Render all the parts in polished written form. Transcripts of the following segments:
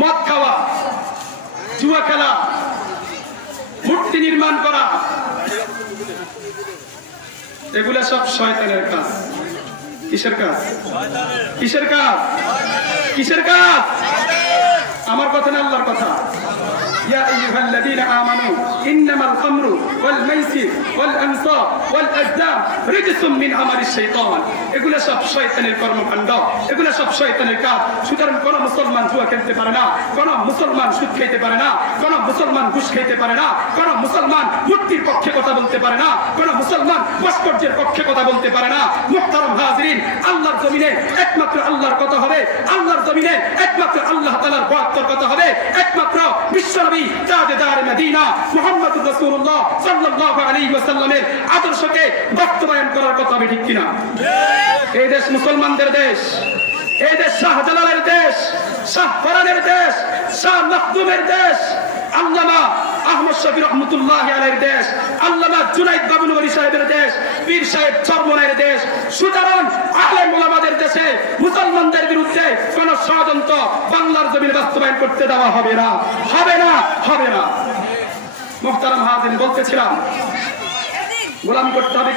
মদ খাওয়া, জুয়া খেলা, মূর্তি নির্মাণ করা, এগুলা সব শয়তানের কাজ। কিসের কাজ? কিসের কাজ? কিসের কাজ? আমার কথা না, আল্লাহর কথা। يا أيها الذين آمنوا إنما الخمر والميسر والأنصاب والأزلام رجس من عمل الشيطان। এগুলা সব শয়তানের কর্মকাণ্ড, এগুলা সব শয়তানের কাজ। সুতরাং কোন মুসলমান জুয়া খেলতে পারে না, কোন মুসলমান সুদ খেতে পারে না, কোন মুসলমান ঘুষ খেতে পারে না, কোন মুসলমান মূর্তির পক্ষে কথা বলতে পারে না, কোন মুসলমান ভাস্কর্যের পক্ষে কথা বলতে পারে না। মুহতারাম হাজিরিন, আল্লাহর জমিনে একমাত্র আল্লাহর কথা হবে, আল্লাহর জমিনে একমাত্র আল্লাহ তাআলার বরাবর কথা হবে, একমাত্র বিশ্বনবী তাজদার মদিনা মুহাম্মদুর রাসূলুল্লাহ সাল্লাল্লাহু আলাইহি ওয়াসাল্লামের আদর্শকে বাস্তবায়ন করার কথা হবে। ঠিক কিনা? এই দেশ মুসলমানদের দেশ, এই দেশ শাহজালালের দেশ, শাহ ফরানের দেশ, শাহ মাখদুমের দেশ, আল্লামা আহমদ শফি রহমাতুল্লাহি আলাইহির দেশ, আল্লামা জুনাইদ বাবুনগরী সাহেবের দেশ, পীর সাহেব চরমনাইয়ের দেশ। সুতরাং আলেম ওলামাদের দেশে মুসলমানদের বিরুদ্ধে কোন ষড়যন্ত্র বাংলার জমিনে বাস্তবায়ন করতে দেওয়া হবে না, হবে না, হবে না। মুহতারাম হাজিরিন, বলতেছিলাম গোলামি করতে হবে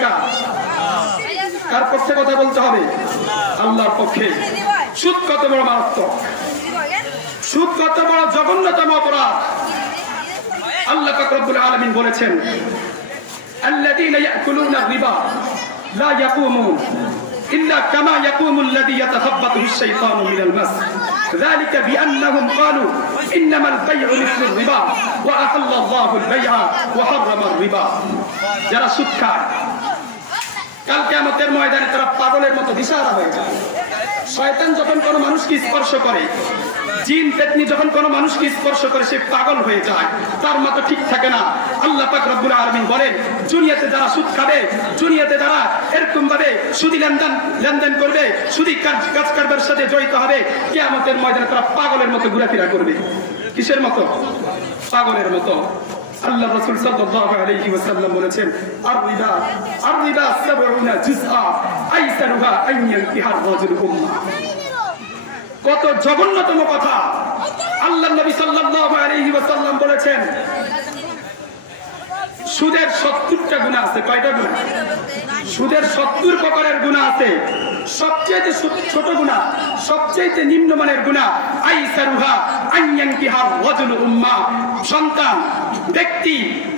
কার পক্ষে কথা বলতে হবে? আল্লাহর পক্ষে। সুদ কত বড় মারাত্মক, সুদ কত বড় জঘন্যতম অপরাধ। আল্লাহ পাক রব্বুল আলামিন বলেছেন, আল্লাযীনা ইয়াকুলুনা রিবা লা ইয়াকুমুন ইল্লা কামা ইয়াকুমুল্লাযী ইয়াতাখাব্বাতুহু আশ-শাইতানু মিনাল মাস যালিকা বিআন্নাহুম ক্বালু ইন্নামাল বাই'উ মিসলুর রিবা ওয়া আহাল্লাল্লাহু আল-বাই'a ওয়া হারামার রিবা। যারা সুদ খায় কাল কিয়ামতের ময়দানে তারা পাগলের মতো দিশাহারা হয়ে যায়। শয়তান যখন কোনো মানুষকে স্পর্শ করে, জিন পেতনি যখন কোনো মানুষকে স্পর্শ করে, সে পাগল হয়ে যায়, তার মাথা ঠিক থাকে না। আল্লাহ পাক রব্বুল আলামিন বলেন, দুনিয়াতে যারা সুদ খাবে, দুনিয়াতে যারা এরকম ভাবে সুদি লেনদেন করবে, সুদি কাজ কারবার সাথে জড়িত হবে, কিয়ামতের ময়দানে তারা পাগলের মতো ঘোরাফেরা করবে। কিসের মতো? পাগলের মতো। আল্লাহ রাসূল সাল্লাল্লাহু আলাইহি ওয়াসাল্লাম বলেছেন, আর-রিবা 70 জুজআ আইসারুহা আন ইয়ানকিহার রাজুল উম্মাহ। কত জঘন্যতম কথা! আল্লাহ নবী সাল্লাল্লাহু আলাইহি ওয়াসাল্লাম বলেছেন, সুদের 70টা গুনাহ আছে। কয়টা গুনাহ? সুদের 70 প্রকারের গুনাহ আছে। সবচেয়ে ছোট গুনাহ, সবচেয়ে নিম্নমানের গুনাহ আইসারুহা আন ইয়ানকিহার রাজুল উম্মাহ। সন্তান ব্যক্তি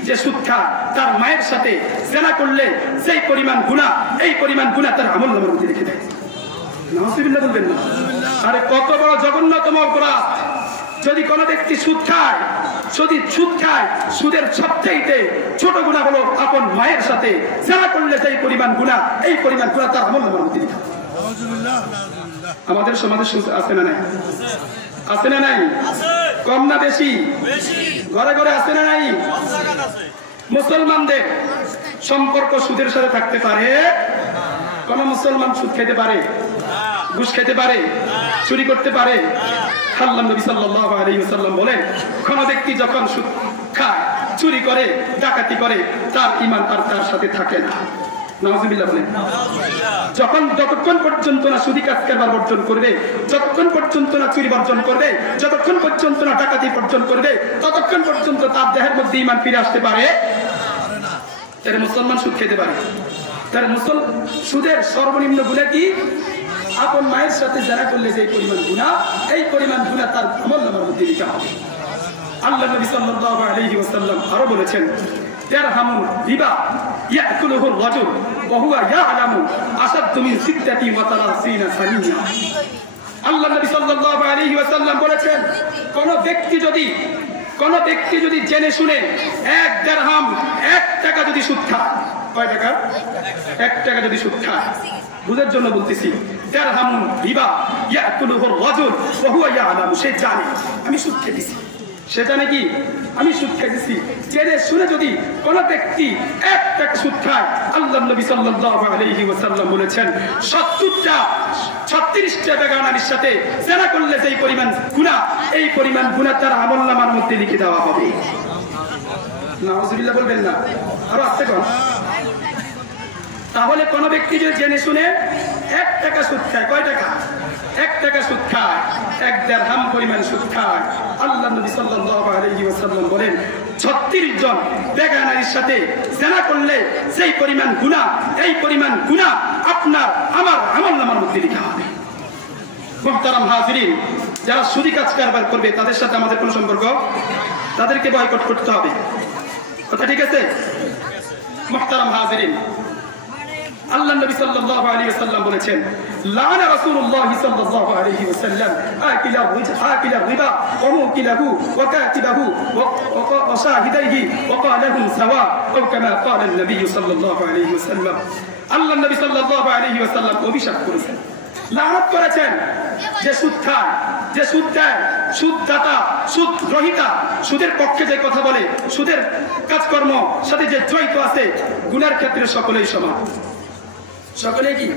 যে সুদ খায়, তার মায়ের সাথে জিনা করলে সেই পরিমাণ গুনাহ, এই পরিমাণ গুনাহ তার আমলনামার মধ্যে লিখে দেয়। নাউযুবিল্লাহ বলবেন না? আরে কত বড় জঘন্যতম অপরাধ! যদি কোনো ব্যক্তি সুদ খায়, যদি সুদ খায়, সুদের সবচেয়ে ছোট গুনাহ হলো আপন মায়ের সাথে জিনা করলে সেই পরিমাণ গুনাহ, এই পরিমাণ গুনাহ তার আমলনামার মধ্যে লিখে দেয়। আমাদের সমাজে সুদ আছে না নাই? আছে না নাই? কম না বেশি? ঘরে ঘরে আছে না নাই? মুসলমানদের সম্পর্ক সুদের সাথে থাকতে পারে? কোন মুসলমান সুদ খেতে পারে? ঘুষ খেতে পারে? চুরি করতে পারে? আল্লাহ নবী সাল্লাল্লাহু আলাইহি ওয়াসাল্লাম বলেন, কোন ব্যক্তি যখন সুদ খায়, চুরি করে, ডাকাতি করে, তার ঈমান আর তার সাথে থাকে না। নাউযুবিল্লাহ বলেন। যতক্ষণ পর্যন্ত না সুদি কাজ কারবার বর্জন করবে, যতক্ষণ পর্যন্ত না চুরি বর্জন করবে, যতক্ষণ পর্যন্ত না ডাকাতি বর্জন করবে, ততক্ষণ পর্যন্ত তার দেহের মধ্যে ঈমান ফিরে আসতে পারে না। তাহলে মুসলমান সুদ খেতে পারে? তাহলে সুদের সর্বনিম্ন গুনাহ কি? আপন মায়ের সাথে যারা করলে যে পরিমাণ গুনাহ, এই পরিমাণ গুনাহ তার আমলনামার মধ্যে লিখা হবে। আল্লাহ নবী সাল্লাল্লাহু আলাইহি ওয়াসাল্লাম আরো বলেছেন, দিরহামুন রিবা ইয়াকুলুহু আর-রাজুল ওয়া হুয়া ইয়ালামু আসাদ্দু মিন 36 সানিয়া। আল্লাহ নবী সাল্লাল্লাহু আলাইহি ওয়াসাল্লাম বলেছেন, কোন ব্যক্তি যদি জেনে শুনে 1 দিরহাম 1 টাকা যদি সুদ খায়, কয় টাকা? 1 টাকা যদি সুদ খায়, বুঝার জন্য বলতেছি, দিরহামুন রিবা ইয়াকুলুহু আর-রাজুল ওয়া হুয়া ইয়ালামু, সে জানে আমি সুদ খেতেছি, সে জানে কি আমি সুদ খাইতেছি। জেনে শুনে যদি কোন ব্যক্তি 1 টাকা সুদ খায়, আল্লাহ নবী সাল্লাল্লাহু আলাইহি ওয়াসাল্লাম বলেছেন, 36টা বেগানার সাথে জিনা করলে যেই পরিমাণ গুনাহ, এই পরিমাণ গুনাহ তার আমলনামার মধ্যে লিখে দেওয়া হবে। নাউযুবিল্লাহ বলবেন না? আরো আসতে কোন? তাহলে কোন ব্যক্তি যদি জেনে শুনে 1 টাকা সুদ খায়, কয় টাকা? 1 টাকা সুদ খায়, এক দিরহাম পরিমাণ সুদ খায়। আল্লাহ নবী সাল্লাল্লাহু আলাইহি ওয়াসাল্লাম বলেন 36 জন বেগানারীর সাথে জিনা করলে সেই পরিমাণ গুনাহ, এই পরিমাণ গুনাহ আপনার আমার আমলনামার মধ্যে লেখা হবে। মুহতারাম হাজিরিন, যারা সুদী কাজ কারবার করবে তাদের সাথে আমাদের কোনো সম্পর্ক, তাদেরকে বয়কট করতে হবে। কথা ঠিক আছে? মুহতারাম হাজিরিন, আল্লাহ নবী সাল্লাল্লাহু আলাইহি ওয়াসাল্লাম বলেছেন, লাআনা রাসূলুল্লাহ সাল্লাল্লাহু আলাইহি ওয়াসাল্লাম আকিলা রিবা ওয়া মুকিলাহু ওয়া কাতিবাহু ওয়া শাহিদাইহি ওয়া ক্বালাহুম সাওয়া আও কামা ক্বালা নবী সাল্লাল্লাহু আলাইহি ওয়াসাল্লাম। আল্লাহ নবী সাল্লাল্লাহু আলাইহি ওয়াসাল্লাম অভিশাপ করেছেন, লানত করেছেন যে সুদ খায়, যে সুদ দেয়, সুদদাতা, সুদ গ্রহীতা, সুদের পক্ষে যে কথা বলে, সুদের কাজকর্ম সাথে যে জড়িত আছে, গুনার ক্ষেত্রে সকলেই সমান। সকলে কি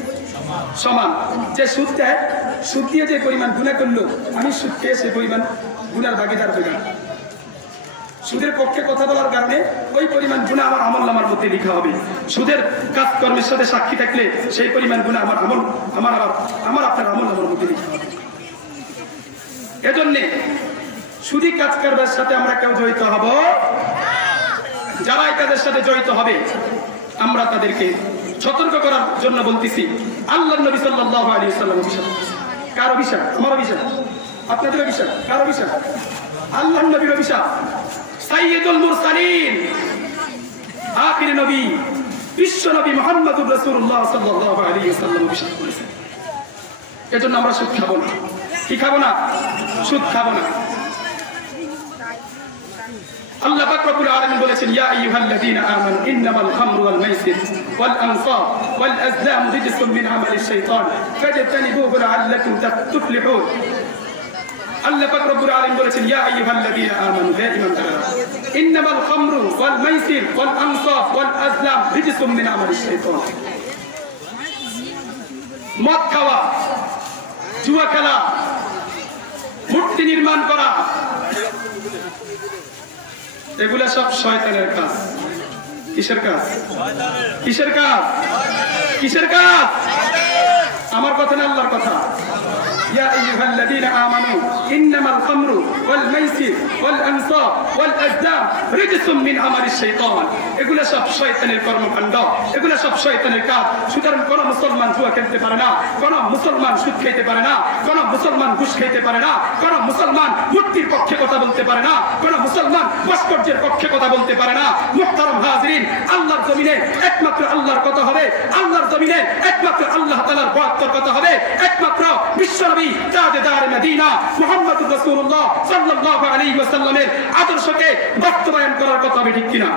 সমান? যে সুদ দেয়, সুদ দিয়ে যে পরিমাণ গুনাহ করলো, আমি সুদ খেয়ে সে পরিমাণ গুনার ভাগীদার হই না। সুদের পক্ষে কথা বলার কারণে ওই পরিমাণ গুনাহ আমার আমলনামার মধ্যে লেখা হবে। সুদের কাজকর্মের সাথে সাক্ষী থাকলে সেই পরিমাণ গুনাহ আমার আপনার আমলনামার মধ্যে লেখা হবে। এজন্য সুদী কাজ কারবার সাথে আমরা কেউ জড়িত হব, যারা এই কাজের সাথে জড়িত হবে আমরা তাদেরকে সতর্ক করার জন্য বলতেছি। আল্লাহ নবী সাল্লাল্লাহু আলাইহি ওয়াসাল্লাম অভিশাপ। কার অভিশাপ? আমার অভিশাপ, আপনাদের অভিশাপ। কার অভিশাপ? আল্লাহ নবীর অভিশাপ। সাইয়্যিদুল মুরসালিন, আখির নবী, বিশ্ব নবী মুহাম্মদুর রাসূলুল্লাহ সাল্লাল্লাহু আলাইহি ওয়াসাল্লাম অভিশাপ করেছেন। এজন্য আমরা সুদ খাবো না। কি খাবো না? সুদ খাবো না। আল্লাহ পাক রব্বুল আলামিন বলেছেন, ইয়া আইয়ুহাল্লাযীনা আমানু ইন্নামাল খামরু ওয়াল মাইসির ওয়াল আনসাব ওয়াল আজলাম রিজসুম মিন আমালিশ শাইতান ফাজতানিবুহু লাআল্লাকুম তুফলিহুন। আল্লাহ পাক রব্বুল আলামিন বলেছেন, ইয়া আইয়ুহাল্লাযীনা আমানু, হে ঈমানদাররা, ইন্নামাল খামরু ওয়াল মাইসির ওয়াল আনসাব ওয়াল আজলাম রিজসুম মিন আমালিশ শাইতান। মদ খাওয়া, জুয়া খেলা, মূর্তি নির্মাণ করা, এগুলা সব শয়তানের কাজ। কিসের কাজ? কিসের কাজ? কিসের কাজ? আমার কথা না আল্লাহর কথা। ইয়া আইয়ুহাল্লাযীনা আমানু ইন্নামাল খামরু ওয়াল মাইসির ওয়াল আনসাব ওয়াল আজলাম রিজসুম মিন আমালিশ শাইতান। এগুলা সব শয়তানের কর্মকাণ্ড, এগুলা সব শয়তানের কাজ। সুতরাং কোন মুসলমান জুয়া খেলতে পারে না, কোন মুসলমান সুদ খেতে পারে না, কোন মুসলমান ঘুষ খেতে পারে না, কোন মুসলমান মূর্তির পক্ষে কথা বলতে পারে না, কোন মুসলমান ভাস্কর্যের পক্ষে কথা বলতে পারে না। মুহতারাম হাজিরিন, আল্লাহর জমিনে একমাত্র আল্লাহর কথা হবে, আল্লাহর জমিনে একমাত্র আল্লাহ তাআলার বরকতের কথা হবে, একমাত্র বিশ্বনবী তাজদার মদিনা মুহাম্মদুর রাসূলুল্লাহ সাল্লাল্লাহু আলাইহি ওয়াসাল্লামের আদর্শকে বাস্তবায়ন করার কথা হবে। ঠিক কিনা?